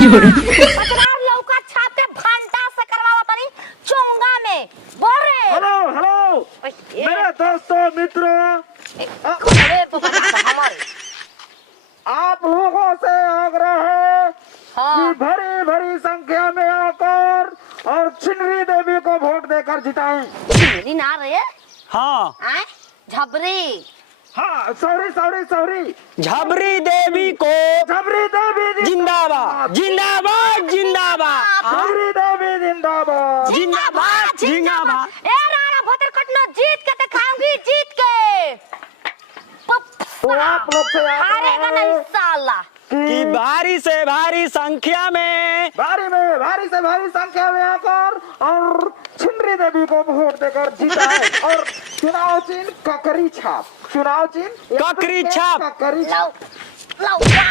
पतरार लौका छापे भंटा से करवावा तनी चोंगा में बोल रे। हेलो हेलो मेरे दोस्तों मित्रों, अरे तो हमारे आप लोगों से आग्रह है हाँ कि भरी भरी संख्या में आकर और छिनरी देवी को वोट देकर जिताएं। मेरी ना रे हाँ आए झबरी हाँ सॉरी झबरी देवी को झबरी देवी जिंदाबाद जिंदाबाद जिंदाबाद झबरी देवी जिंदाबाद जिंदाबाद जिंदाबाद। ए राणा भतर कटनो जीत के दिखाऊंगी जीत के तो आप लोग से हारेगा नहीं साला कि भारी से भारी संख्या में भारी से भारी संख्या में आकर और छिनरी देवी को वोट देकर जिताएं और चुनाव चिन्ह ककरी छाप ककरी छाप। ककरी लौ लौका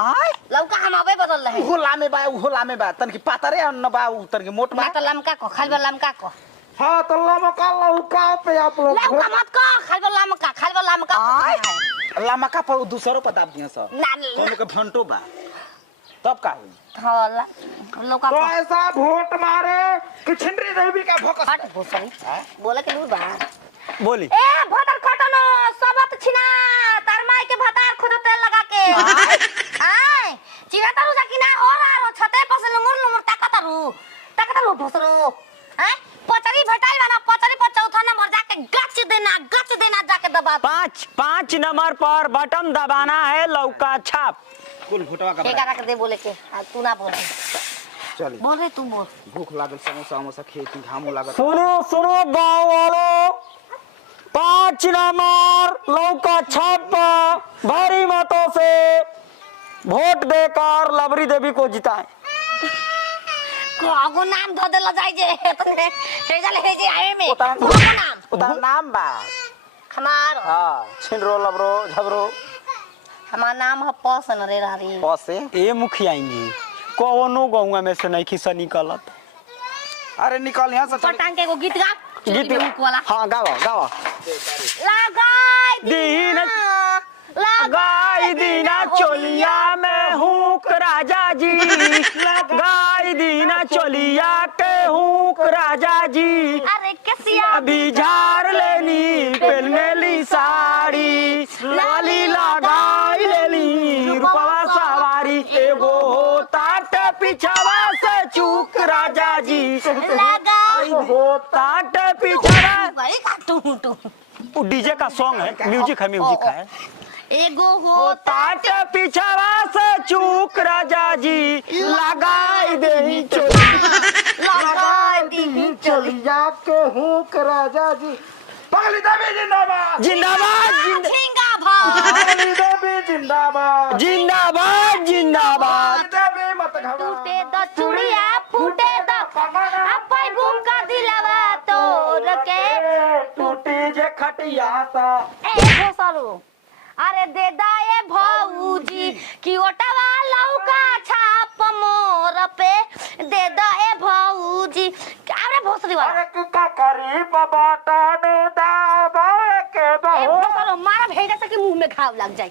आय लौका हम अबे बदल रहे उहो लामे बा तन की पातरे अन्न बा तन की मोट मैं तो लमका को खालबा लमका को हाँ तो लमका लौका पे आप लोग लौका मत को खालबा लमका आय लामका पर दूसरो पर दाब दिया सर ना कोनो के भंटो बा तब का हुई होला लौका तो ऐसा वोट मारे कि छिनरी देवी का फोकस हट भोसड़ी बोले के दूर बा बोली ए भतर कटनो सबत छिना तरमाई के भतार खुद तेल लगा के आय चिरा तारू सकिना और आरो छते पर से लंगुर ताकतारू भोसरो हैं पचरी भेटाई बना पचरी पर चौथा नंबर जाके गच देना जाके दबा 5 नंबर पर बटन दबाना है लौका छाप। कुल भुटवा का ठेका रख दे बोले के तू ना बोल चली बोल रे तू बोल भूख लागल समोसा खेती घामो लागल। सुनो गाँव वालों, 5 नंबर लौका छाप पर भारी मतों से वोट देकर लबरी देवी को जिताएं। को नाम धो देला जाय जे तने हे जाले हे जे आए में उतार नाम बा हमार हां छिनरो लबरो झबरो हमार नाम है पसन रे रारी पसे ए मुखिया जी कोनो गौवा में से नहीं खिसा निकलत। अरे निकल यहां से पटांग के एगो गीत गा गीत वाला हाँ गावा लगाई दीन लगाई दीना चोलिया में हुक राजा जी लगाई दीना चोलिया के हुक राजा जी अरे कैसिया अभी झाड़ लेनी पहनने ली साड़ी लाली लगाई लेनी रूपवा सवारी एगो होता टे पिछवा से चूक राजा जी लगाई होता टे पिछवा। बड़ी काटू वो डीजे का सॉन्ग है म्यूजिक है एगो होता ताट पिछवा से चूक राजा जी लगाई दे लगाई दी चलिया के हुक राजा जी पगली देवी जिंदाबाद जिंदाबाद झिंगा भाई पगली देवी जिंदाबाद जिंदाबाद जिंदाबाद। देवी मत घबरा टूटे द चूड़िया फूटे द अपई गुम का दिलवा तोड़ के टूटी जे खटिया ता ए भोसरो अरे दे दाए भौजी कि ओटवा लौका छाप मोर पे दे दाए भौजी अरे भोसरी वाला अरे का करी बाबाटा ने दाबा के ए बहु भोसरो मारा भेजा से कि मुंह में घाव लग जाए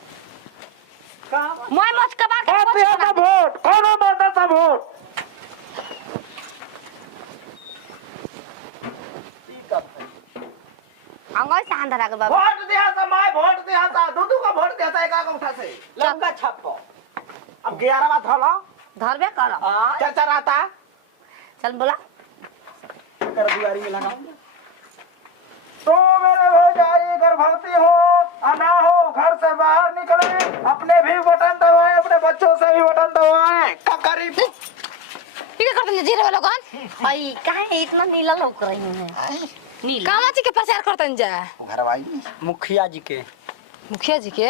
मोय मच कबा के कौन सा वोट कौन मारता था वोट अंगोय से अंदर आगे बाबा वोट दिया था मैं वोट दिया था दूधू का वोट दिया था एक आग उठा से लंका छापो अब 11 बात हलो धरबे कर चर्चा रहता चल बोला कर दुआरी में लगा तो मेरे भौजाई गर्भवती हो अना हो घर से बाहर निकले अपने भी बटन दबाए अपने बच्चों से भी बटन दबाए का करी ठीक है जीरो वाला कौन भाई काहे इतना नीला लौक रही है नीला कामा जी के प्रचार करतन जा घर भाई मुखिया जी के मुखिया जी के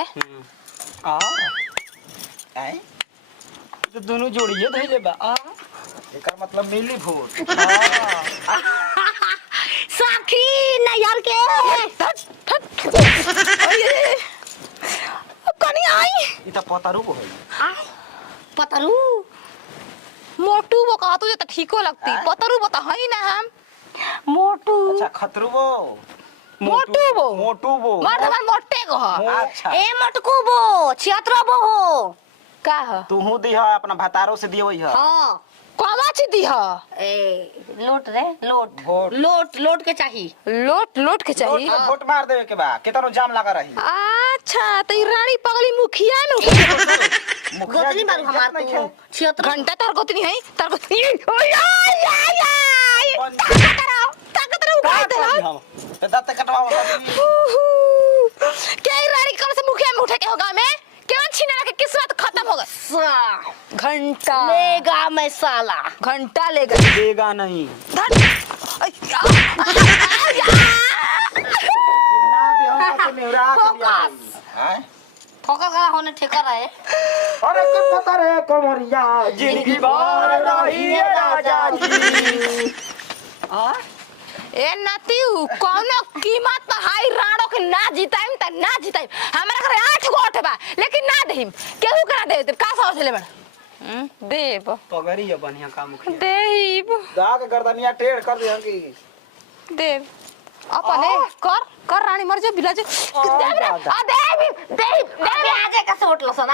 आ आए तो दोनों जोड़िए धइले बा आ एकर मतलब मिली वोट साखी नैयर के कनी आई ई त पतारू को होई पतरू मोटू वो कहा तुझे तो ठीको लगती पतरू बता है ना हम मोटू अच्छा खतरू वो मोटू वो मार मोटे को अच्छा ए मोटकू बो छियतरो बो हो का ह तू हूं दी है अपना भतारो से दियो है हां कौवा ची दी ह ए लोट रे लोट वोट। लोट लोट के चाहिए लोट लोट के चाहिए वोट वोट मार देवे के बा केतनो जाम लगा रही अच्छा तो ई रानी पगली मुखिया नु मुखिया गोतनी जी बारू के हमार इज्जत नहीं तू है। 76 घंटा तार गोतनी है तार गोतनी ओय आय कौन- ताकत रहो का उठाई करी दे हम ते दांत कटवाओ क्या ई रानी कौन से मुखिया में उठे के होगा मैं केवन छीना के किस्मत खत्म हो गई घंटा लेगा मैं साला घंटा लेगा देगा नहीं। जिन्ना भी हम को नेवरा के लिया हैं ठोका खड़ा होने ठेका रहे अरे के पता रे कमरिया जिंदगी भर रही है राजा जी। ए नातीऊ कौनो कीमत पर हाई राणो के ना जिताइम त ना जिताइम हमरा घरे 8 गोट बा लेकिन ना देहिम केहू करा दे का समझ ले बड़ देब पगड़ी है बढ़िया काम मुखिया। देब दाग गर्दनिया टेढ़ कर दे की देब अपने कर रानी मर जा बिला जा देब आ देब आजे का सोट लो सना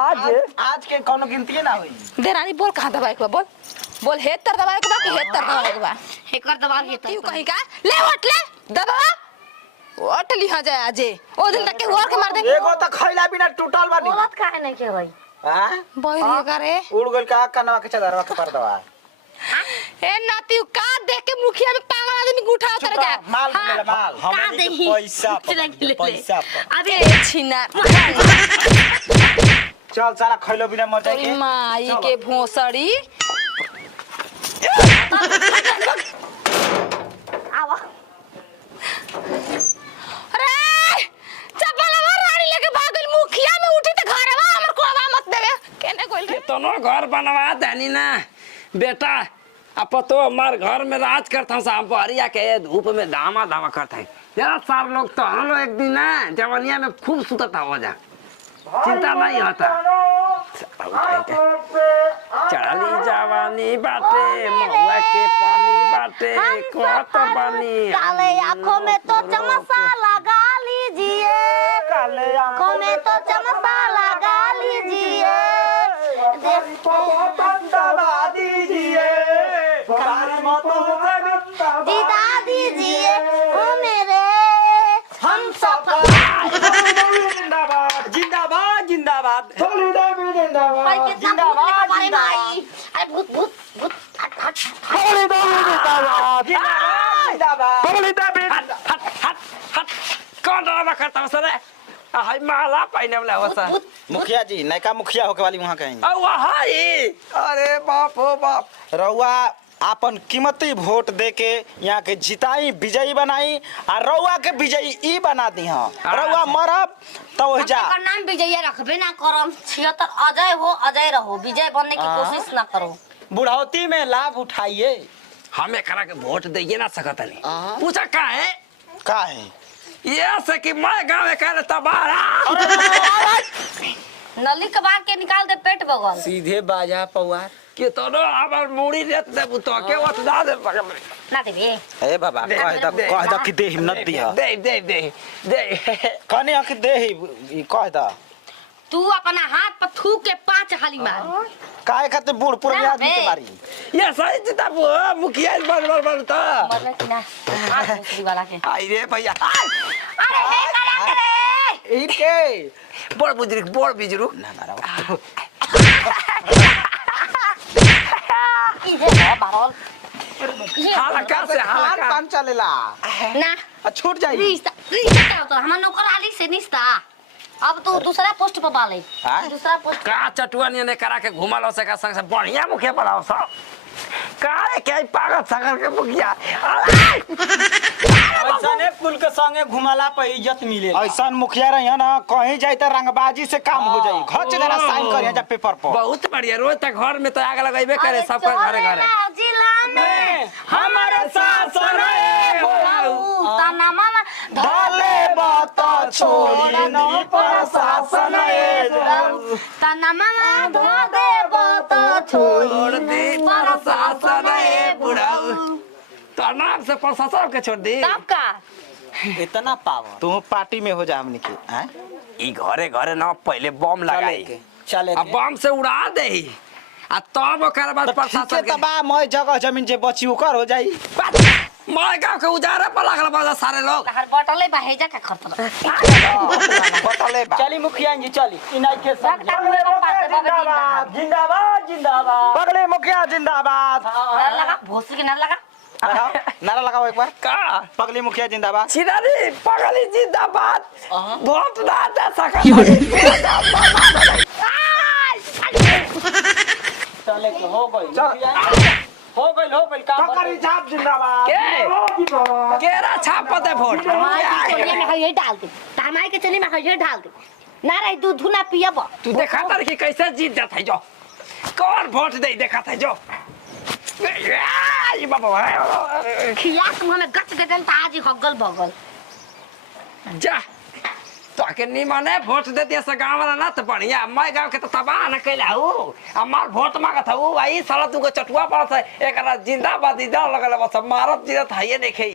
आज के कोनो गिनती ना हुई दे रानी बोल कहां दबाए के बा बोल हेतर दबाए के बा कि हेतर दबाए के बा हेकर दबा के तू कहीं का ले ओट ले दबा ओट लिहा जाए आजे ओ दिन तक के और के मार दे एगो तो खैला बिना टूटल बानी बोलत काहे नहीं के भाई हां बहिरिया करे उड़ गइल का कनवा के चदरवा के पर्दवा ए नाती का देख के मुखिया में पागल आदमी उठा उतर जा माल मिलेला माल का देही पैसा पैसा अबे छिना चल साला खैलो बिना मर जाए तोरी के माई के भोसड़ी आवा अरे चपलवा रानी लेके भागल मुखिया में उठी त घरवा हमर कोवा मत देवे केने कोइल रे तो घर बनवा देनी ना बेटा अब तो हमार घर में राज करता हूँ बहरिया के धूप में धामा धामा करता है जरा सार लोग तो हम लोग एक दिन ना जवानिया में खूब सुतता हो जा चिंता नहीं होता चढ़ली जवानी बाटे महुआ के पानी बाटे कत पानी काले आंखों में तो चमसा लगा लीजिए काले आंखों में तो चमसा लगा लीजिए दबा दीजिए जिता दीजिए ओ मेरे हम सफर जिंदाबाद जिंदाबाद जिंदाबाद जिंदाबाद भाई कितना जिंदाबाद भूत है भाई अरे भूत भूत भूत हट हट जिंदाबाद हट हट हट हट कौन ड्रामा करता हूँ सर हाय माला पहने वाला हो सर मुखिया जी नयका मुखिया होके वाली वहां कहीं वहाँ अरे बाप हो बाप रउआ आपन कीमती वोट दे के यहाँ के जिताई विजयी बनाई और रउआ के विजयी ई बना दी हाँ रउआ मरब तो हो जा का नाम विजय रखबे ना करम 76 अजय हो अजय रहो विजय बनने की कोशिश ना करो बुढ़ौती में लाभ उठाइए हमें करा के वोट दे ना सकता नहीं पूछा का है का है ये से कि मैं गाँव में कह तबारा नली कबार के निकाल दे पेट बगल सीधे बाजा पवार कि तो नो हमार मुड़ी देत दे तो के वत दा दे ना देबे ए बाबा कह द कि दे हिम्मत दिया दे दे दे दे कहने कि दे ही कह द तू अपना हाथ पर थूक के 5 हाली मार काहे खातिर बूढ़ पुराने आदमी के बारी ये सही जिता मुखिया बन तो मरना कि ना मार दूसरी वाला के आई रे भैया अरे हे करा करे इनके बड़ बुजुर्ग ना मारा इधर बारल हल्का से हल्का पान चलेला ना छूट जाई रिश्ता क्या होता हमार नौकर आली से निस्ता अब तो दूसरा पोस्ट पर बाले हाँ? दूसरा पोस्ट का चटुआ ने करा के घुमल से का संग से बढ़िया मुखिया बनाओ सब काहे के पागल सागर के मुखिया ऐसने कुल के संगे घुमाला पे इज्जत मिले ऐसा मुखिया रही ना कहीं जाए तो रंगबाजी से काम हो जाई घर देना साइन करिए जा पेपर पर बहुत बढ़िया रोज तक घर में तो आग लगाइबे करे सबका घरे घरे जिला में हमारे शासन तना मामा धाले बात छोड़ी न प्रशासन तना मामा धो दे बात छोड़ दे प्रशासन बुढ़ाऊ तो नाम से प्रशासन के छोड़ दे तब का इतना पावर तू पार्टी में हो जा हमने के हैं ई घरे घरे ना पहले बम लगाई चले अब बम से उड़ा दे आ तब ओकर बाद ठीके प्रशासन त बा मैं जगह जमीन जे बची ओकर हो जाई मैं गांव के उजारे पर लागल बा सारे लोग हर बटले बहेजा का खतरा बतले बा चली मुखिया जी चली इनाई के सब पगले मुखिया जिंदाबाद जिंदाबाद जिंदाबाद पगले मुखिया जिंदाबाद नारा लगा भोसरी के नारा लगा नारा लगाओ एक बार का पगली मुखिया जिंदाबाद चिरानी पगली जिंदाबाद वोट ना दे सका चले के हो गई चल हो गई काम ककरी छाप जिंदाबाद के केरा छापते वोट माई के चलिए में ये डाल दे तमाई के चलिए में ये डाल दे ना रे दूध ना पियब तू देखा तर कि कैसे जीत जाता है जो कौन वोट दे देखा था जो ये बाबा खिया तुम हमें गच देते त आज हगल बगल जा तो के निमने वोट दे दिया से गांव वाला ना तो बढ़िया मैं गांव के तो तबाह न कैला हूं हमार वोट मांगत हूं आई साला तू को चटुआ पड़त है एकरा जिंदाबाद इधर लगल बस मारत जीत है ये नहीं